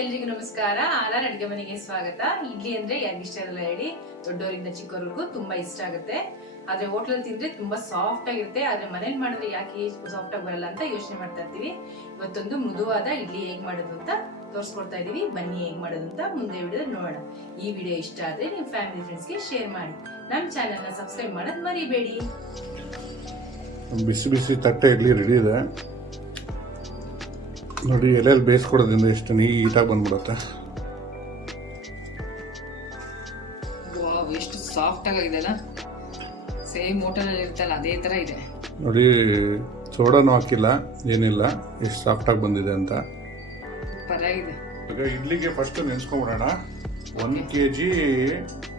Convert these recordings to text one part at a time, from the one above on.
ಎಲ್ರಿಗೂ ನಮಸ್ಕಾರ. ಆರ್ ಅಡುಗೆ ಮನೆಗೆ ಸ್ವಾಗತ. ಇಡ್ಲಿ ಅಂದ್ರೆ ಯಾರಿಗೆ ಇಷ್ಟ ಇರಲ್ಲ ಹೇಳಿ, ದೊಡ್ಡವರಿಂದ ಚಿಕ್ಕವರಿಗೂ ತುಂಬಾ ಇಷ್ಟ ಆಗುತ್ತೆ. ಆದ್ರೆ ಹೋಟ್ಲಲ್ಲಿ ತಿಂದ್ರೆ ತುಂಬಾ ಸಾಫ್ಟ್ ಆಗಿರುತ್ತೆ. ಆದ್ರೆ ಮನೇಲಿ ಮಾಡಿದ್ರೆ ಯಾಕೆ ಸಾಫ್ಟ್ ಆಗಿ ಬರಲ್ಲ ಅಂತ ಯೋಚನೆ ಮಾಡ್ತಾ ಇರ್ತೀವಿ. ಇವತ್ತೊಂದು ಮೃದುವಾದ ಇಡ್ಲಿ ಹೇಗ್ ಮಾಡೋದು ಅಂತ ತೋರಿಸ್ಕೊಡ್ತಾ ಇದೀವಿ. ಬನ್ನಿ ಹೇಗ್ ಮಾಡೋದು ಅಂತ ಮುಂದೆ ವಿಡಿಯೋದಲ್ಲಿ ನೋಡೋಣ. ಈ ವಿಡಿಯೋ ಇಷ್ಟ ಆದ್ರೆ ನಿಮ್ ಫ್ಯಾಮಿಲಿ ಫ್ರೆಂಡ್ಸ್ಗೆ ಶೇರ್ ಮಾಡಿ. ನಮ್ಮ ಚಾನೆಲ್ ನ ಸಬ್ಸ್ಕ್ರೈಬ್ ಮಾಡೋದು ಮರಿಬೇಡಿ. ಬಿಸಿ ಬಿಸಿ ತಟ್ಟೆ ಇಡ್ಲಿ ರೆಡಿ ಇದೆ ನೋಡಿ. ಎಲೆಯಲ್ಲಿ ಬೇಯಿಸ್ಕೊಡೋದ್ರಿಂದ ಎಷ್ಟು ನೀಟಾಗಿ ಬಂದ್ಬಿಡುತ್ತೆ. ಎಷ್ಟು ಸಾಫ್ಟ್ ಆಗಿದೆ ಅಲ್ಲ, ಸೇಮ್ ಹೋಟೆಲಲ್ಲಿ ಇರ್ತಲ್ಲ ಅದೇ ತರ ಇದೆ ನೋಡಿ. ಸೋಡಾನು ಹಾಕಿಲ್ಲ, ಏನಿಲ್ಲ, ಎಷ್ಟು ಸಾಫ್ಟಾಗಿ ಬಂದಿದೆ ಅಂತ. ಪರವಾಗಿದೆ. ಈಗ ಇಡ್ಲಿಗೆ ಫಸ್ಟ್ ನೆನೆಸ್ಕೊಂಡ್ಬಿಡೋಣ. 1 kg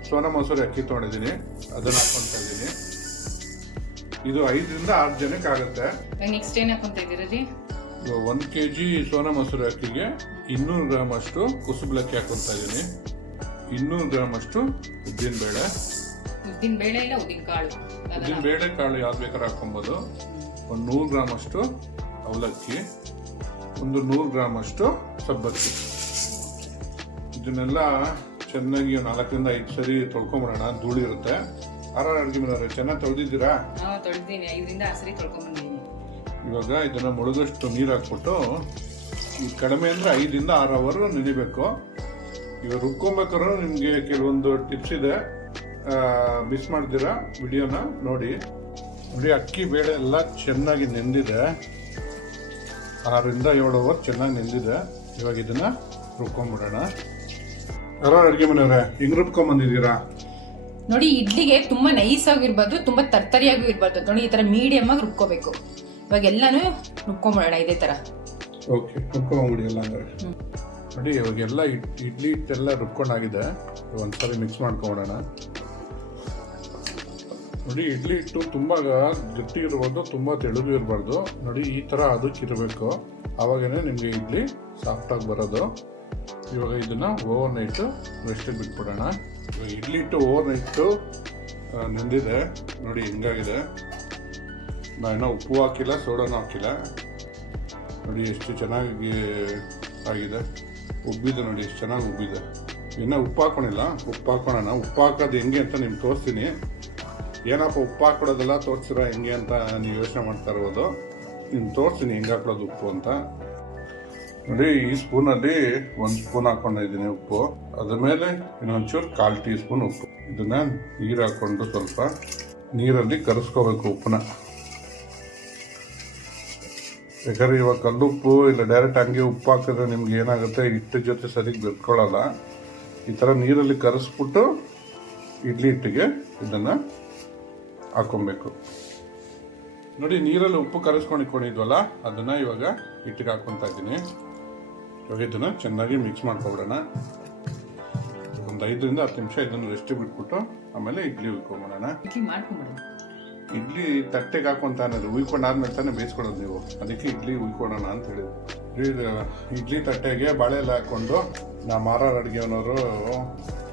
ಸೋನಾ ಮಸೂರಿ ಅಕ್ಕಿ ತೊಗೊಂಡಿದ್ದೀನಿ, ಅದನ್ನ ಹಾಕೊಂತ ಇದ್ದೀನಿ. ಇದು 5 ರಿಂದ 6 ಜನಕ್ಕೆ ಆಗುತ್ತೆ. ನೆಕ್ಸ್ಟ್ ಏನ್ ಹಾಕೊಂತ ಇದ್ದೀರಿ? 1 kg ಸೋನಾ ಮಸೂರಿ ಅಕ್ಕಿಗೆ 200 ಗ್ರಾಮ್ ಅಷ್ಟು ಕುಸುಬಲಕ್ಕಿ ಹಾಕೊಂತ ಇದ್ದೀನಿ. 200 ಗ್ರಾಮ್ ಅಷ್ಟು ಉದ್ದಿನ ಬೇಳೆ. ಉದ್ದಿನ ಬೇಳೆ ಇಲ್ಲ ಉದ್ದಿನ ಕಾಳು? ಉದ್ದಿನ ಬೇಳೆ ಕಾಳು ಯಾವ್ದು ಬೇಕಾದ್ರೆ ಹಾಕೊಬೋದು. 100 ಗ್ರಾಮ್ ಅಷ್ಟು ಅವಲಕ್ಕಿ, 100 ಗ್ರಾಮ್ ಅಷ್ಟು ಸಬ್ಬಕ್ಕಿ. ಇದನ್ನೆಲ್ಲ ಚೆನ್ನಾಗಿ 4 ರಿಂದ 5 ಸರಿ ತೊಳ್ಕೊಂಬಿಡೋಣ, ಧೂಳಿ ಇರುತ್ತೆ. ಅಡುಗೆ ಮನೆಯವ್ರೆ ಚೆನ್ನಾಗಿ ತೊಳೆದಿದ್ದೀರಾ? ತೊಳೆದಿದ್ದೀನಿ, 5 ರಿಂದ 6 ಸರಿ ತೊಳ್ಕೊಂಡ್ಬಂದಿದ್ದೀನಿ. ಇವಾಗ ಇದನ್ನ ಮುಳುಗಷ್ಟು ನೀರು ಹಾಕ್ಬಿಟ್ಟು, ಕಡಿಮೆ ಅಂದ್ರೆ 5 ರಿಂದ 6 ಅವರ್ ನೆನಿಬೇಕು. ಇವಾಗ ರುಬ್ಕೊಬೇಕಾದ್ರೂ ನಿಮ್ಗೆ ಕೆಲವೊಂದು ಟಿಪ್ಸ್ ಇದೆ, ಮಿಸ್ ಮಾಡ್ತೀರಾ, ವಿಡಿಯೋನ ನೋಡಿ. ಅಕ್ಕಿ ಬೇಳೆ ಎಲ್ಲ ಚೆನ್ನಾಗಿ ನೆಂದಿದೆ, 6 ರಿಂದ 7 ಅವರ್ ಚೆನ್ನಾಗಿ ನೆಂದಿದೆ. ಇವಾಗ ಇದನ್ನ ರುಬ್ಕೊಂಡ್ಬಿಡೋಣ. ಅಡುಗೆ ಮನೆಯವ್ರೆ, ಹಿಂಗ್ ರುಬ್ಕೊಂಡ್ಬಂದಿದ್ದೀರಾ ನೋಡಿ. ಇಡ್ಲಿಗೆ ತುಂಬಾ ನೈಸ್ ಆಗಿರ್ಬಾರ್ದು, ತುಂಬಾ ತರ್ತರಿಯಾಗೂ ಇರ್ಬಾರ್ದು. ನೋಡಿ, ಈ ತರ ಮೀಡಿಯಂ ಆಗಿ ರುಬ್ಕೋಬೇಕು. ಇವಾಗ ಎಲ್ಲಾನು ರುಬ್ಕೊಂಡ್ಬಿಡೋಣ ಇದೇ ತರ. ಓಕೆ, ರುಬ್ಕೊಂಡ್ಬಿಡಿ ಎಲ್ಲ ಅಂದ್ರೆ. ನೋಡಿ, ಇವಾಗೆಲ್ಲ ಇಡ್ಲಿ ಹಿಟ್ಟೆಲ್ಲ ರುಬ್ಕೊಂಡಾಗಿದೆ. ಒಂದ್ಸರಿ ಮಿಕ್ಸ್ ಮಾಡ್ಕೊಂಬಿಡೋಣ. ನೋಡಿ, ಇಡ್ಲಿ ಹಿಟ್ಟು ತುಂಬಾ ಗಟ್ಟಿ ಇರ್ಬಾರ್ದು, ತುಂಬಾ ತೆಳುಗು ಇರಬಾರ್ದು. ನೋಡಿ, ಈ ತರ ಅದಕ್ಕಿರಬೇಕು, ಆವಾಗೇನೆ ನಿಮ್ಗೆ ಇಡ್ಲಿ ಸಾಫ್ಟ್ ಆಗಿ ಬರೋದು. ಇವಾಗ ಇದನ್ನ ಓವರ್ ನೈಟ್ ರೆಸ್ಟಿಗೆ ಬಿಟ್ಬಿಡೋಣ. ಇವಾಗ ಇಡ್ಲಿ ಹಿಟ್ಟು ಓವರ್ ನೈಟು ನೆಂದಿದೆ ನೋಡಿ, ಹಿಂಗಾಗಿದೆ. ನಾನು ಉಪ್ಪು ಹಾಕಿಲ್ಲ, ಸೋಡಾನು ಹಾಕಿಲ್ಲ. ನೋಡಿ ಎಷ್ಟು ಚೆನ್ನಾಗಿ ಆಗಿದೆ, ಉಬ್ಬಿದೆ ನೋಡಿ, ಎಷ್ಟು ಚೆನ್ನಾಗಿ ಉಬ್ಬಿದೆ. ಇನ್ನೂ ಉಪ್ಪು ಹಾಕೊಂಡಿಲ್ಲ, ಉಪ್ಪು ಹಾಕೋಣ. ಉಪ್ಪು ಹಾಕೋದು ಹೆಂಗೆ ಅಂತ ನಿಮ್ಗೆ ತೋರಿಸ್ತೀನಿ. ಏನಪ್ಪ ಉಪ್ಪು ಹಾಕೊಡೋದೆಲ್ಲ ತೋರಿಸಿರ ಹೆಂಗೆ ಅಂತ ನೀವು ಯೋಚನೆ ಮಾಡ್ತಾ ಇರ್ಬೋದು. ನಿಮ್ಗೆ ತೋರಿಸ್ತೀನಿ ಹೆಂಗೆ ಹಾಕೊಳ್ಳೋದು ಉಪ್ಪು ಅಂತ. ನೋಡಿ, ಈ ಸ್ಪೂನಲ್ಲಿ 1 ಸ್ಪೂನ್ ಹಾಕೊಂಡಿದ್ದೀನಿ ಉಪ್ಪು. ಅದ್ರ ಮೇಲೆ ಇನ್ನೊಂಚೂರು 1/4 ಟೀ ಸ್ಪೂನ್ ಉಪ್ಪು. ಇದನ್ನ ನೀರು ಹಾಕೊಂಡು ಸ್ವಲ್ಪ ನೀರಲ್ಲಿ ಕರೆಸ್ಕೋಬೇಕು ಉಪ್ಪನ್ನ. ಬೇಕಾದ್ರೆ ಇವಾಗ ಕಲ್ಲುಪ್ಪು ಇಲ್ಲ ಡೈರೆಕ್ಟ್ ಹಂಗೆ ಉಪ್ಪು ಹಾಕಿದ್ರೆ ನಿಮ್ಗೆ ಏನಾಗುತ್ತೆ, ಹಿಟ್ಟು ಜೊತೆ ಸರಿಗೆ ಬೆರ್ಕೊಳ್ಳಲ್ಲ. ಈ ಥರ ನೀರಲ್ಲಿ ಕರೆಸ್ಬಿಟ್ಟು ಇಡ್ಲಿ ಹಿಟ್ಟಿಗೆ ಇದನ್ನು ಹಾಕೊಬೇಕು. ನೋಡಿ, ನೀರಲ್ಲಿ ಉಪ್ಪು ಕರೆಸ್ಕೊಂಡು ಇಟ್ಕೊಂಡಿದ್ವಲ್ಲ, ಅದನ್ನು ಇವಾಗ ಹಿಟ್ಟಿಗೆ ಹಾಕ್ಕೊತಾ ಇದ್ದೀನಿ. ಇವಾಗ ಇದನ್ನು ಚೆನ್ನಾಗಿ ಮಿಕ್ಸ್ ಮಾಡ್ಕೊಬಿಡೋಣ. ಒಂದು 5 ರಿಂದ 10 ನಿಮಿಷ ಇದನ್ನು ರೆಸ್ಟ್ ಬಿಟ್ಬಿಟ್ಟು ಆಮೇಲೆ ಇಡ್ಲಿ ಉಯ್ಕೊಂಬಿಡೋಣ. ಇಡ್ಲಿ ತಟ್ಟೆಗೆ ಹಾಕೊಂತಾನೆ ಉಯ್ಕೊಂಡಾದ್ಮೇಲೆ ತಾನೇ ಬೇಯಿಸ್ಕೊಡೋದು ನೀವು, ಅದಕ್ಕೆ ಇಡ್ಲಿ ಉಯ್ಕೊಡೋಣ ಅಂತ ಹೇಳಿದ್ರು. ಇಡ್ಲಿ ತಟ್ಟೆಗೆ ಬಾಳೆ ಎಲೆ ಹಾಕೊಂಡು ನಮ್ಮ ಅಡುಗೆಯವರು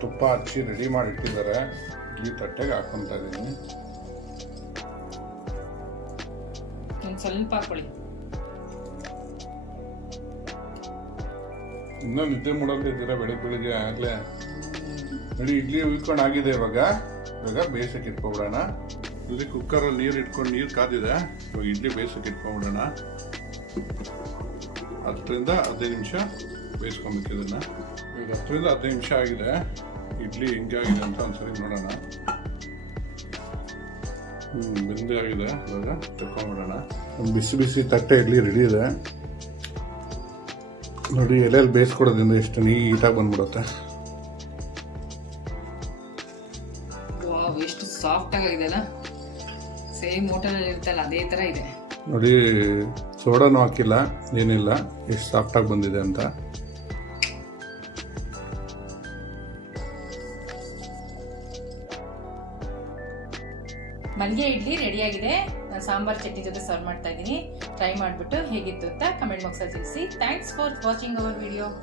ತುಪ್ಪ ಹಚ್ಚಿ ರೆಡಿ ಮಾಡಿ ಇಟ್ಟಿದ್ದಾರೆ. ಇಡ್ಲಿ ತಟ್ಟೆಗೆ ಹಾಕೊಂತ ಇದ್ದೀನಿ. ಸ್ವಲ್ಪ ಹಾಕೊಳ್ಳಿ. ಇನ್ನೂ ನಿದ್ದೆ ಮಾಡೋದಿದ್ದೀರಾ ಬೆಳಿಗ್ಗೆ ಆಗಲೇ. ನೋಡಿ, ಇಡ್ಲಿ ಉಯ್ಕೊಂಡು ಆಗಿದೆ. ಇವಾಗ ಬೇಯಿಸಕ್ಕೆ ಇಟ್ಕೊಬಿಡೋಣ. ಇಲ್ಲಿ ಕುಕ್ಕರಲ್ಲಿ ನೀರು ಇಟ್ಕೊಂಡು, ನೀರು ಕಾದಿದೆ. ಇವಾಗ ಇಡ್ಲಿ ಬೇಯಿಸಕ್ಕೆ ಇಟ್ಕೊಂಡ್ಬಿಡೋಣ. 10 ರಿಂದ 15 ನಿಮಿಷ ಬೇಯಿಸ್ಕೊಬೇಕು ಇದನ್ನ. ಈಗ 10 ರಿಂದ 15 ನಿಮಿಷ ಆಗಿದೆ. ಇಡ್ಲಿ ಹೆಂಗಾಗಿದೆ ಅಂತ ಒಂದ್ಸರಿ ನೋಡೋಣ. ಬೆಂದೇ ಆಗಿದೆ. ಇವಾಗ ತೆಕ್ಕೊಂಡ್ಬಿಡೋಣ. ಬಿಸಿ ಬಿಸಿ ತಟ್ಟೆ ಇಡ್ಲಿ ರೆಡಿ ಇದೆ ನೋಡಿ. ಎಲೆಯಲ್ಲಿ ಬೇಯಿಸ್ಕೊಡೋದ್ರಿಂದ ಎಷ್ಟು ನೀಟಾಗಿ ಬಂದ್ಬಿಡುತ್ತೆ. ಎಷ್ಟು ಸಾಫ್ಟ್ ಆಗಿದೆ ಅಲ್ಲ, ಸೇಮ್ ಹೋಟೆಲಲ್ಲಿ ಇರ್ತಲ್ಲ ಅದೇ ತರ ಇದೆ ನೋಡಿ. ಸೋಡಾನು ಹಾಕಿಲ್ಲ, ಏನಿಲ್ಲ, ಎಷ್ಟು ಸಾಫ್ಟಾಗಿ ಬಂದಿದೆ ಅಂತ. ಮಲ್ಲಿಗೆ ಇಡ್ಲಿ ರೆಡಿ ಆಗಿದೆ. ನಾನು ಸಾಂಬಾರ್ ಚಟ್ನಿ ಜೊತೆ ಸರ್ವ್ ಮಾಡ್ತಾ ಇದ್ದೀನಿ. ಟ್ರೈ ಮಾಡಿಬಿಟ್ಟು ಹೇಗಿತ್ತು ಅಂತ ಕಮೆಂಟ್ ಬಾಕ್ಸಲ್ಲಿ ತಿಳಿಸಿ. Thanks for watching our video.